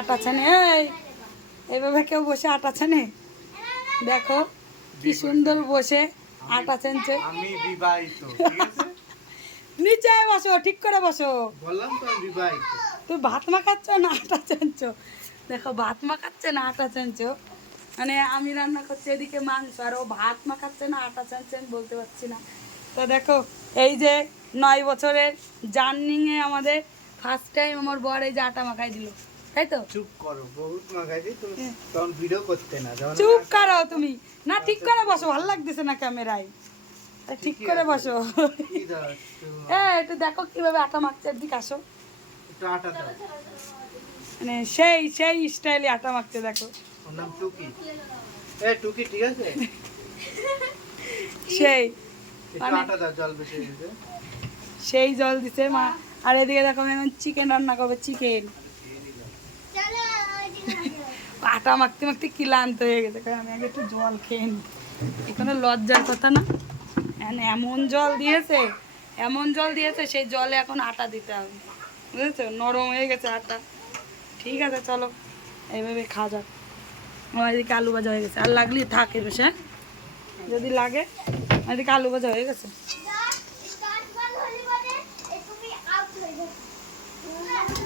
আটা ছানে এইভাবে কেউ বসে আটা ছানে দেখো কি সুন্দর বসে আটা ছানছে। আমি বিবাহিত, ঠিক আছে? নিচে বসো, ঠিক করে বসো। বললাম তো আমি বিবাহিত। তুই ভাত মাখাচ্ছ না আটা ছানছো? দেখো ভাত মাখাচ্ছে না আটা ছানছো। মানে আমি রান্না করছি এদিকে মাংস, আর ও ভাত মাখাচ্ছে না আটা ছানছে আমি বলতে পারছি না। তো দেখো এই যে 9 বছরের জার্নিংয়ে আমাদের ফার্স্ট টাইম আমার বর এই যে আটা মাখাই দিল, তাই তো? চুপ করো, বহুত মাগাইছি তুমি তখন ভিডিও করতে না যখন চুপ করো তুমি। না ঠিক করে বসো, ভালো লাগতেছে না ক্যামেরায়। ঠিক করে বসো। কি দাও একটু দেখো কিভাবে আটা মাখছে, এদিকে আসো। একটু আটা দাও। মানে সেই সেই স্টাইলে আটা মাখছে দেখো। ওর নাম টুকি। টুকি, ঠিক আছে? সেই একটু মানে আটা দাও, জল বেশি হয়ে গেছে। সেই জল দিছে মা। আর এদিকে দেখো এখন চিকেন রান্না করবে, চিকেন। আটা মাখতে মাখতে ক্লান্ত হয়ে গেছে, কারণ আমি আগে একটু জল খেয়ে নি। এখানে লজ্জার কথা না, এমন জল দিয়েছে, এমন জল দিয়েছে সেই জলে এখন আটা দিতে হবে, বুঝেছো? নরম হয়ে গেছে আটা। ঠিক আছে চলো এইভাবে খাওয়া যাক। আমার এদিকে আলু ভাজা হয়ে গেছে, আর লাগলি থাকে বেশ, হ্যাঁ যদি লাগে। এদিকে আলু ভাজা হয়ে গেছে।